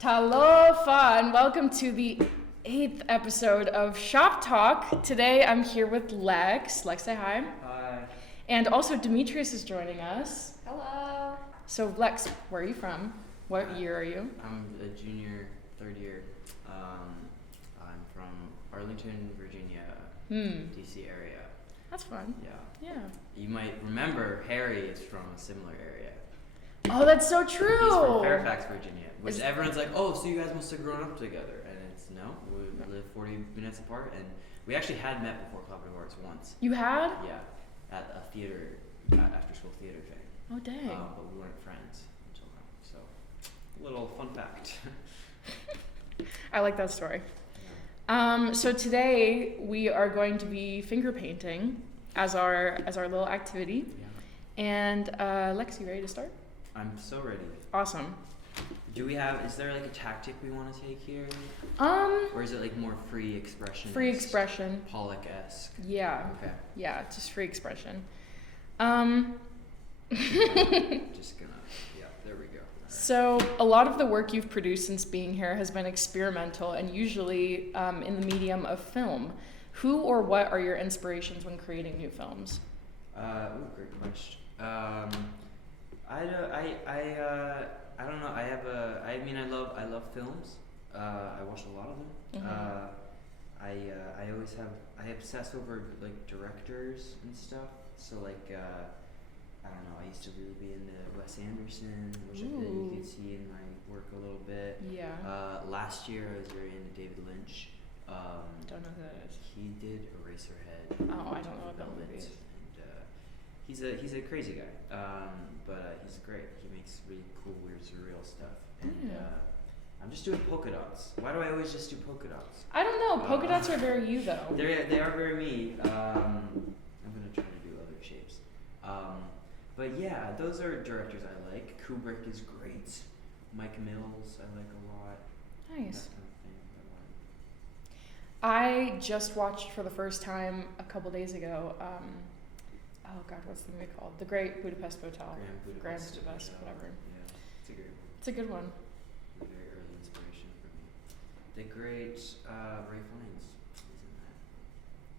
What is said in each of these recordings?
Talofa, and welcome to the 8th episode of Shop Talk. Today I'm here with Lex. Lex, say hi. Hi. And also Demetrius is joining us. Hello. So Lex, where are you from? What year are you? I'm a junior, third year. I'm from Arlington, Virginia, DC area. That's fun. Yeah. Yeah. You might remember Harry is from a similar area. Oh, that's so true. He's from Fairfax, Virginia, which Is- everyone's like, oh, so you guys must have grown up together. And it's no, we live 40 minutes apart. And we actually had met before Collaborative Arts once. You had? Yeah, at a theater, after school theater thing. Oh, dang. But we weren't friends until then. So, little fun fact. I like that story. So today we are going to be finger painting as our little activity. Yeah. And Lex, you ready to start? I'm so ready. Awesome. Is there like a tactic we want to take here? Or is it like more free expression? Free expression. Pollock-esque? Yeah. Okay. Yeah, just free expression. Just gonna, yeah, there we go. All right. So a lot of the work you've produced since being here has been experimental and usually in the medium of film. Who or what are your inspirations when creating new films? Great question. I don't know. I love films. I watch a lot of them. Mhm. I always I obsess over like directors and stuff. So like, I don't know. I used to really be into Wes Anderson, which I think you Ooh. can see in my work a little bit. Yeah. Last year I was very into David Lynch. Don't know who that is. He did Eraserhead. Oh, I don't know what that movie is. And he's a crazy guy, but he's great. He makes really cool, weird, surreal stuff. And Yeah. I'm just doing polka dots. Why do I always just do polka dots? I don't know. Polka dots are very you though. They are very me. I'm gonna try to do other shapes. But yeah, those are directors I like. Kubrick is great. Mike Mills I like a lot. Nice. That kind of thing. I just watched for the first time a couple days ago. Oh God, what's the movie called? The Great Budapest Hotel. Grand Budapest, Hotel. whatever. Yeah, It's a good one. very early inspiration for me. The great Ray Fiennes is in that.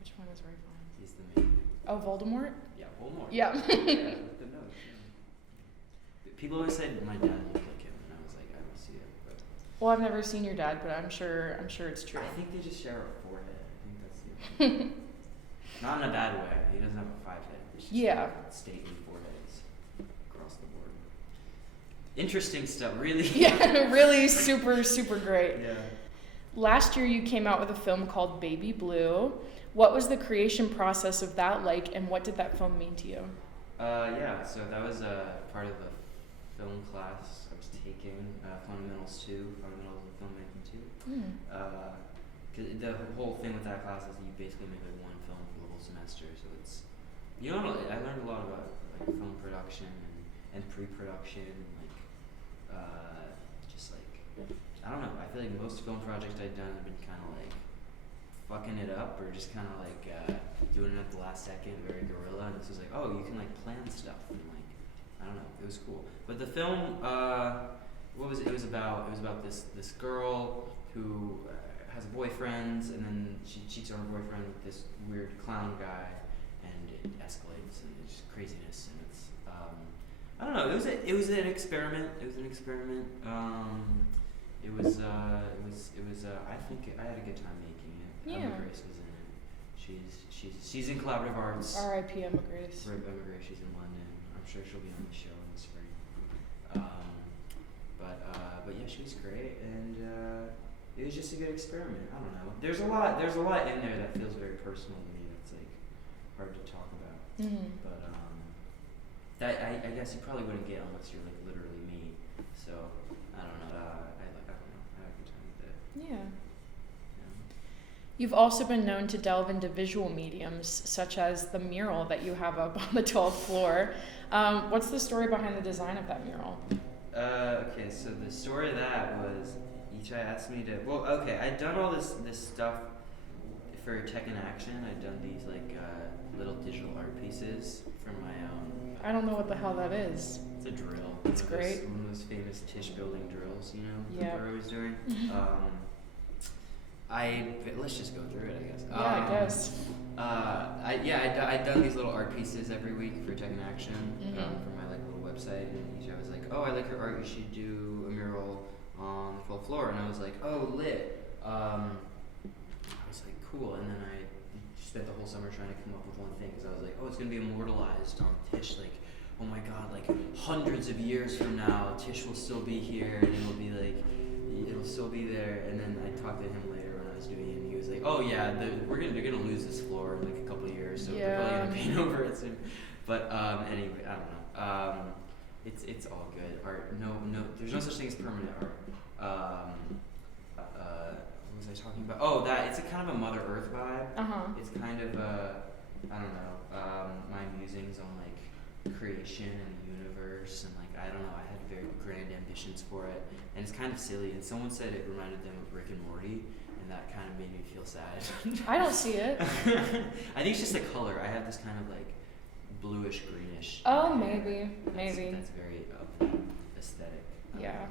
Which one is Ray Fiennes? He's the main. Oh, Voldemort? Yeah, Voldemort. Yeah. Yeah, with the nose. Yeah. People always said my dad looked like him, and I was like, I don't see it. But Well, I've never seen your dad, but I'm sure it's true. I think they just share a forehead. I think that's the. Not in a bad way. He doesn't have a 5 head. It's just Yeah. like stately foreheads across the board. Interesting stuff. Really. Yeah, really super, super great. Yeah. Last year you came out with a film called Baby Blue. What was the creation process of that like, and what did that film mean to you? Yeah. So that was part of the film class I was taking, Fundamentals of Filmmaking 2. Cause the whole thing with that class is you basically make like one film for the whole semester. So it's, I learned a lot about like film production and pre-production and just like, I don't know. I feel like most film projects I've done have been kind of like fucking it up or just kind of like doing it at the last second, very guerrilla. And this was like, oh, you can like plan stuff and like, I don't know. It was cool. But the film, what was it? It was about this girl who has a boyfriend, and then she cheats on her boyfriend with this weird clown guy, and it escalates, and it's just craziness, and it's I don't know. It was an experiment. It was an experiment. I think I had a good time making it. Yeah. Emma Grace was in it. She's in Collaborative Arts. R.I.P. Emma Grace. Emma Grace. She's in London. I'm sure she'll be on the show in the spring. But yeah, she was great, and it was just a good experiment. I don't know. There's a lot in there that feels very personal to me. That's like hard to talk about. Mm-hmm. But that I guess you probably wouldn't get unless you're like literally me. So I don't know. I had a good time with it. Yeah. Yeah. You've also been known to delve into visual mediums, such as the mural that you have up on the 12th floor. What's the story behind the design of that mural? Okay, so the story of that was Ichai asked me to. Well, okay, I'd done all this stuff for Tech in Action. I'd done these like little digital art pieces from my own. I don't know what the hell that is. It's a drill. That's great. One of those famous Tish building drills, you know, Yeah. people are always doing. Let's just go through it, I guess. Yeah, I guess. I'd done these little art pieces every week for Tech in Action Mhm. for my like little website, and each I was like, oh, I like your art. You should do a mural on the full floor, and I was like, oh, lit. I was like, cool, and then I spent the whole summer trying to come up with one thing because I was like, oh, it's gonna be immortalized on Tish, like, oh my god, like hundreds of years from now, Tish will still be here, and it'll be like, it'll still be there. And then I talked to him later when I was doing it, and he was like, oh yeah, they're gonna lose this floor in like a couple of years, so they're probably gonna paint over it soon. But anyway, I don't know. It's all good art. No, there's no such thing as permanent art. What was I talking about? Oh, that it's a kind of a Mother Earth vibe. It's kind of I don't know, my musings on like creation and the universe, and like I don't know, I had very grand ambitions for it, and it's kind of silly. And someone said it reminded them of Rick and Morty, and that kind of made me feel sad. I don't see it. I think it's just the color. I have this kind of like bluish greenish. Oh, maybe. That's very aesthetic. Yeah.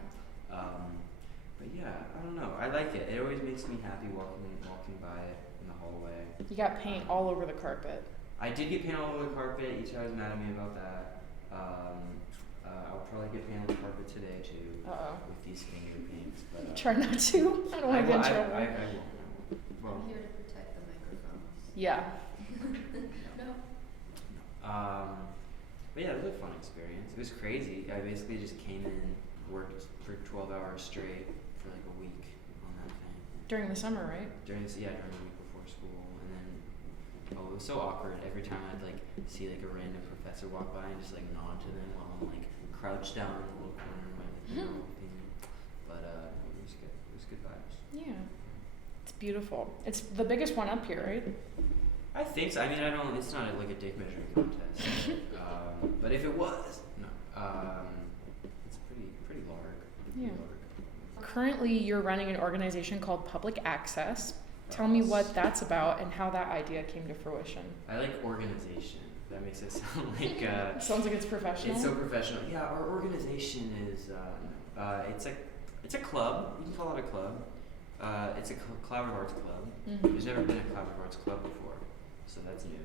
But yeah, I don't know. I like it. It always makes me happy walking by it in the hallway. You got paint all over the carpet. I did get paint all over the carpet. Each guy was mad at me about that. I'll probably get paint on the carpet today too. With these finger paints. But, Try not to. I don't want to get in trouble. I won't. Well, I'm here to protect the microphones. Yeah. No. But yeah, it was a fun experience. It was crazy. I basically just came in, worked for 12 hours straight for like a week on that thing. During the summer, right? During the week before school, and then it was so awkward. Every time I'd like see like a random professor walk by and just like nod to them while I'm like crouched down in a little corner of my thing. But it was good. It was good vibes. Yeah. It's beautiful. It's the biggest one up here, right? I think so. I mean, it's not like a dick measuring contest. But if it was, no. It's pretty large. Yeah. Currently, you're running an organization called Public Access. Tell me what that's about and how that idea came to fruition. I like organization. That makes it sound like Sounds like it's professional. It's so professional. Yeah, our organization is it's a club. You can call it a club. It's a collaborative arts club. Mm-hmm. There's never been a collaborative arts club before, so that's new.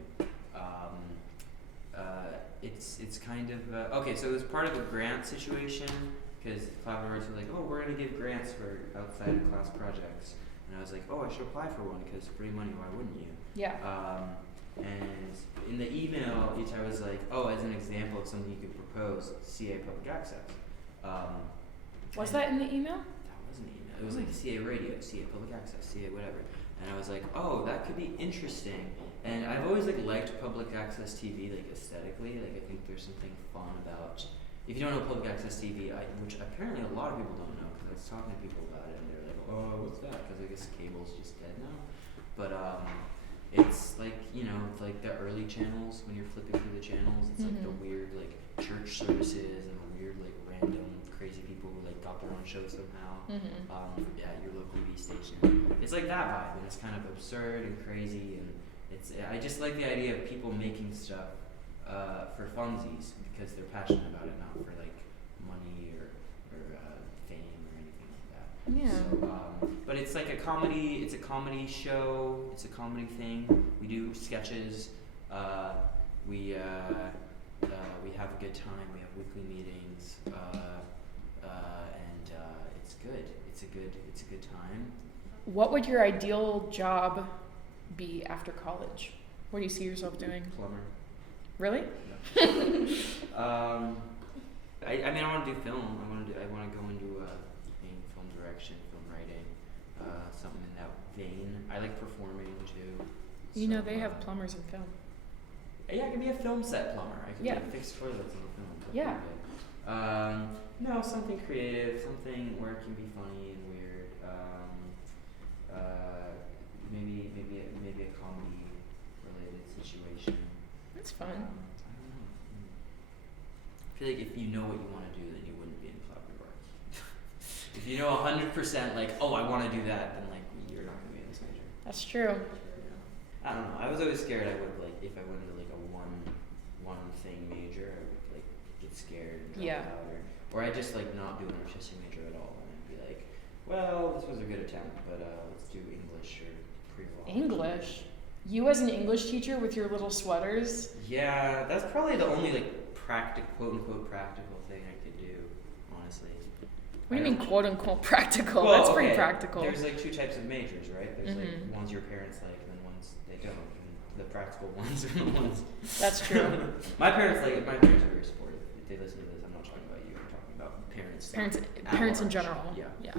It's kind of okay. So it was part of a grant situation because collaborative arts were like, oh, we're gonna give grants for outside of class projects, and I was like, oh, I should apply for one because free money. Why wouldn't you? Yeah. And in the email, each I was like, oh, as an example of something you could propose, CA Public Access. Was that in the email? That wasn't an email. It was like CA Radio, CA Public Access, CA whatever. And I was like, oh, that could be interesting. And I've always like liked public access TV, like aesthetically. Like I think there's something fun about. If you don't know public access TV, which apparently a lot of people don't know, because I was talking to people about it, and they're like, oh, what's that? Because I guess cable's just dead now. But it's like, you know, it's like the early channels when you're flipping through the channels. It's like the weird like church services and the weird like random crazy people who like got their own show somehow. At your local TV station. It's like that vibe, and it's kind of absurd and crazy, and I just like the idea of people making stuff for funsies because they're passionate about it, not for like money or fame or anything like that. Yeah. So, but it's like a comedy. It's a comedy show. It's a comedy thing. We do sketches. We have a good time. We have weekly meetings, and it's good. It's a good time. What would your ideal job be after college? What do you see yourself doing? Plumber. Really? Yeah. I mean, I want to do film. I want to go into film direction, film writing, something in that vein. I like performing too. You know they have plumbers in film. Yeah, I could be a film set plumber. I could like fix toilets in a film. Yeah. No, something creative, something where it can be funny and weird. Maybe a comedy related situation. That's fun. I don't know. I feel like if you know what you want to do, then you wouldn't be in collaborative arts. If you know 100% like, oh, I want to do that, then like you're not gonna be in this major. That's true. Yeah. I don't know. I was always scared I would like if I went into like a one thing major, I would like get get scared and drop Yeah. out, or I just like not do an artistic major at all, and I'd be like, well, this was a good attempt, but let's do English or pre-law. English? You as an English teacher with your little sweaters? Yeah, that's probably the only like quote unquote practical thing I could do, honestly. What do you I mean don't- quote unquote practical? Well, That's pretty okay, practical. There's like 2 types of majors, right? There's like Mhm. ones your parents like and then ones they don't. And the practical ones are the ones. That's true. My parents are very supportive. If they listen to this, I'm not talking about you. I'm talking about parents. Parents in large. general. Yeah. Yeah.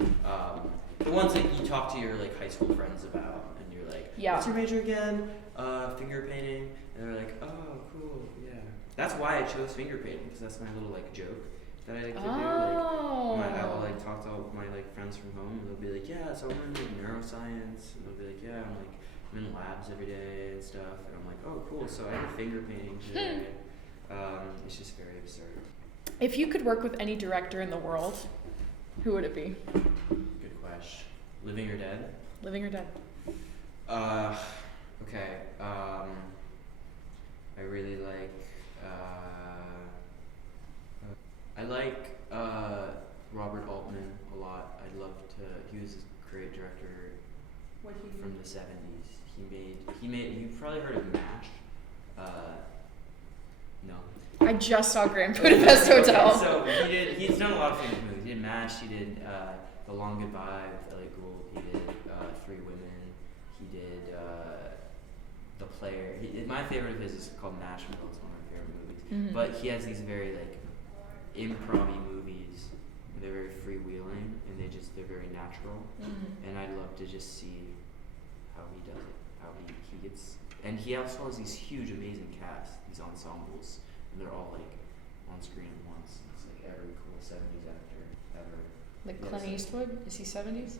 The ones that you talk to your like high school friends about, and you're like, Yeah. "What's your major again?" Finger painting, and they're like, "Oh, cool, yeah." That's why I chose finger painting, because that's my little like joke that I like to do. Oh. Like, I will like talk to all my like friends from home, and they'll be like, "Yeah, so I'm in like neuroscience," and they'll be like, "Yeah, I'm in labs every day and stuff," and I'm like, "Oh, cool, so I did finger painting today." It's just very absurd. If you could work with any director in the world, who would it be? Good question. Living or dead? Living or dead? Okay. I really like. I like Robert Altman a lot. I'd love to. He was a great director What he from the '70s. He made. You probably heard of MASH. No. I just saw Grand Budapest Hotel. Okay, so he's done a lot of famous movies. He did MASH. He did The Long Goodbye with Elliot Gould. He did Three Women. He did The Player. My favorite of his is called Nashville. It's one of my favorite movies. Mhm. But he has these very like improv-y movies. They're very freewheeling and they're very natural. Mhm. And I'd love to just see how he does it. How he gets. And he also has these huge, amazing casts, these ensembles, and they're all like on screen at once. It's like every cool '70s actor ever. Like Yes. Clint Eastwood? Is he 70s?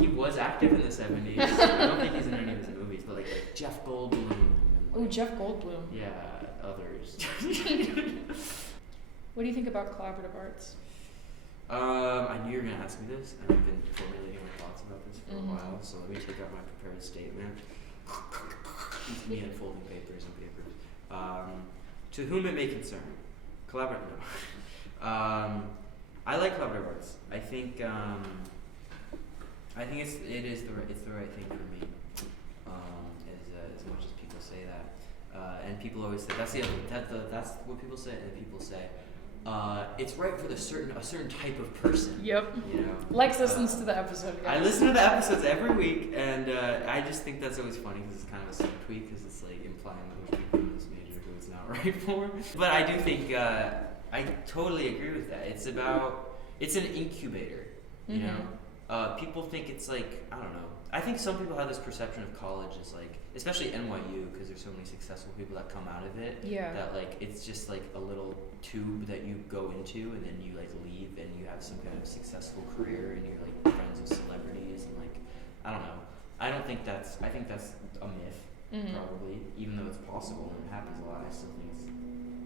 He was active in the '70s. I don't think he's in any of his movies, but like Jeff Goldblum. And Oh, like, Jeff Goldblum. Yeah, others. What do you think about collaborative arts? I knew you were gonna ask me this, and I've been formulating my thoughts about this for Mhm. a while. So let me take out my prepared statement. It's me unfolding papers and papers. To whom it may concern, collaborative. No. I like collaborative arts. I think it's the right thing for me. As much as people say that, and people always say that's what people say, and people say it's right for a certain type of person. Yep. You know. Lex listens to the episode. I Guys. listen to the episodes every week, and I just think that's always funny because it's kind of a subtweet because it's like implying that there's people in this major who it's not right for. But I do think I totally agree with that. It's an incubator, you Mhm. know. People think it's like I don't know. I think some people have this perception of college as like, especially NYU, because there's so many successful people that come out of it. Yeah. That like it's just like a little tube that you go into and then you like leave and you have some kind of successful career and you're like friends with celebrities and like I don't know. I think that's a myth Mhm. probably, even though it's possible and it happens a lot. I still think it's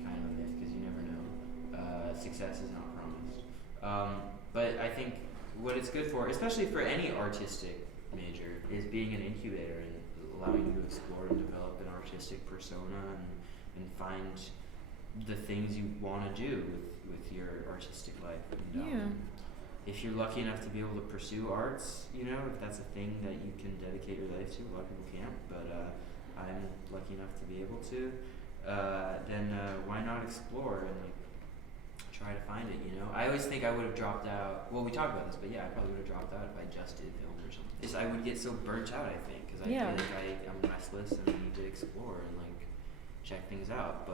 kind of a myth because you never know. Success is not promised. But I think what it's good for, especially for any artistic major, is being an incubator and allowing you to explore and develop an artistic persona and find the things you want to do with your artistic life. And, Yeah. if you're lucky enough to be able to pursue arts, you know, if that's a thing that you can dedicate your life to, a lot of people can't, but I'm lucky enough to be able to, then why not explore and like try to find it, you know? I always think I would have dropped out, well, we talked about this, but yeah, I probably would have dropped out if I just did film or something. I would get so burnt out, I think, because I Yeah. feel like I'm restless and I need to explore and like check things out.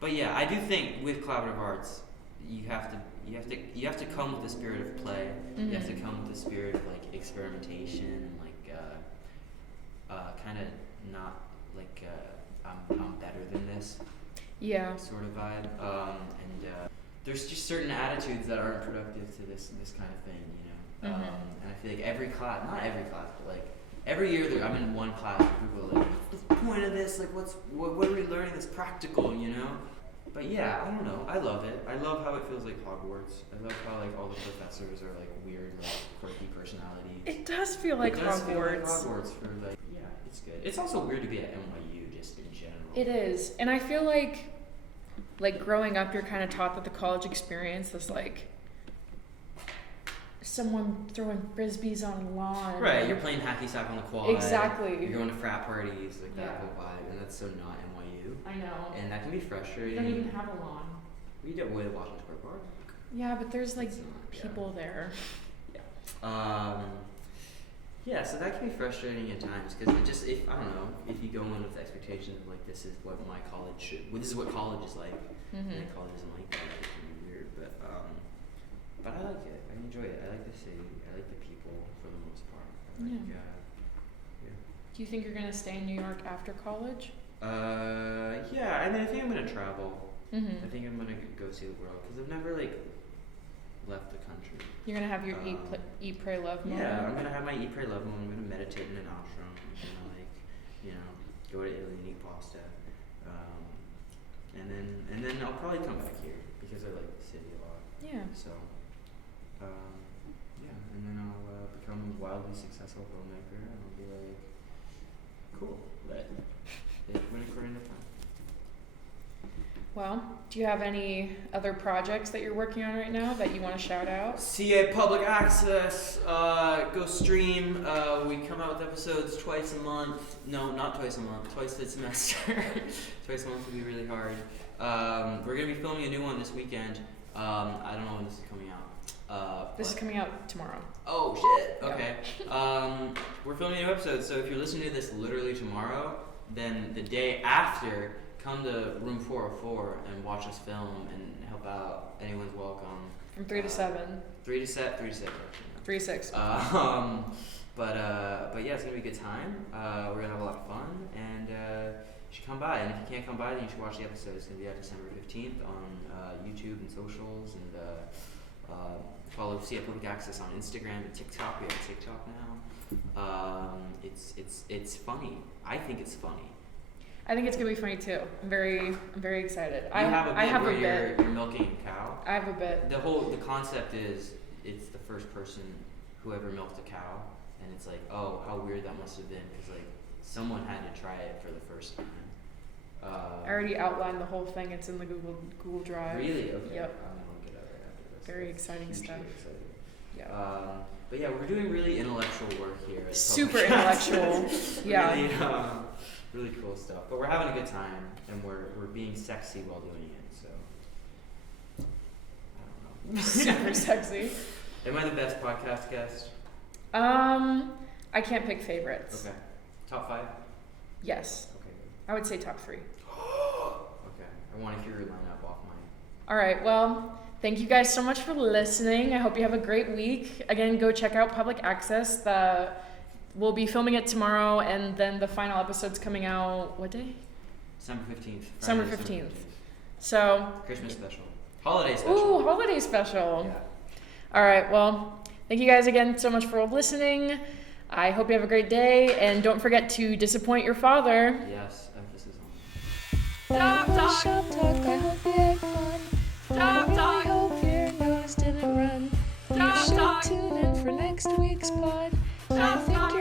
But yeah, I do think with collaborative arts, you have to come with the spirit of play. Mhm. You have to come with the spirit of like experimentation and like kind of not like I'm better than this Yeah. sort of vibe. There's just certain attitudes that aren't productive to this kind of thing, you know. Mhm. And I feel like every class, not every class, but like every year I'm in one class where people are like, what's the point of this? Like, what are we learning that's practical, you know? But yeah, I don't know. I love it. I love how it feels like Hogwarts. I love how like all the professors are like weird, like quirky personalities. It does feel like It does feel like Hogwarts. Hogwarts for like, yeah, it's good. It's also weird to be at NYU just in general. It is. And I feel like like growing up, you're kind of taught that the college experience is like someone throwing frisbees on a lawn. Right, you're playing hacky sack on the quad. Exactly. You're going to frat parties, like that Yeah. whole vibe, and that's so not NYU. I know. And that can be You frustrating. don't even have a lawn. We did way Washington Square Park. Yeah, but there's like It's not, yeah. people there. Yeah, so that can be frustrating at times because it just, if I don't know, if you go in with the expectation of like this is what my college should, well, this is what college is like, and then college isn't like that, it can be weird. But I like it. I enjoy it. I like the city. I like the people for the most part. I like, yeah. Do you think you're gonna stay in New York after college? Yeah. I mean, I think I'm gonna travel. Mm-hmm. I think I'm gonna go see the world because I've never like left the country. You're gonna have your eat, pray, love moment. Yeah, I'm gonna have my eat, pray, love moment. I'm gonna meditate in an ashram. I'm gonna like, go to Italy and eat pasta, and then I'll probably come back here because I like the city a lot. Yeah. So, yeah, and then I'll become a wildly successful filmmaker, and I'll be like, cool, but when according to time. Well, do you have any other projects that you're working on right now that you want to shout out? CA Public Access, go stream. We come out with episodes twice a month. No, not twice a month, twice a semester. Twice a month would be really hard. We're going to be filming a new one this weekend. I don't know when this is coming out. This is coming out tomorrow. Oh, shit. Okay. We're filming a new episode, so if you're listening to this literally tomorrow, then the day after, come to room 404 and watch us film and help out. Anyone's welcome. From 3 to 7. 3 to 7. 3 to 6. 3 to 6. But yeah, it's gonna be a good time. We're gonna have a lot of fun, and you should come by. And if you can't come by, then you should watch the episode. It's gonna be out December 15th on YouTube and socials, and follow CA Public Access on Instagram and TikTok. We have a TikTok now. It's funny. I think it's funny. I think it's gonna be funny too. I'm very excited. I have a bit where bit. you're milking a cow. I have a bit. The concept is it's the first person who ever milked a cow, and it's like, oh, how weird that must have been because like someone had to try it for the first time. I already outlined the whole thing. It's in the Google Drive. Really? Okay. Yep. I'm gonna look it up right after this. Very exciting Hugely stuff. excited. Yeah. But yeah, we're doing really intellectual work here. At Super Public intellectual. Yeah. Really, really cool stuff. But we're having a good time, and we're being sexy while doing it. So I don't know. Super sexy. Am I the best podcast guest? I can't pick favorites. Okay. Top 5? Yes. Okay. I would say top 3. Okay. I want to hear your lineup off mine. All right. Well, thank you guys so much for listening. I hope you have a great week. Again, go check out Public Access. We'll be filming it tomorrow, and then the final episode's coming out, what day? December 15th. December Friday, 15th. So. Christmas special. Holiday special. Ooh, holiday special. Yeah. All right. Well, thank you guys again so much for listening. I hope you have a great day, and don't forget to disappoint your father. Yes, emphasis on Stop talk. Shop talk, I hope you had fun. Stop I really talk. hope your nose didn't run. Stop You should talk. tune in for next week's pod. Stop I think talk.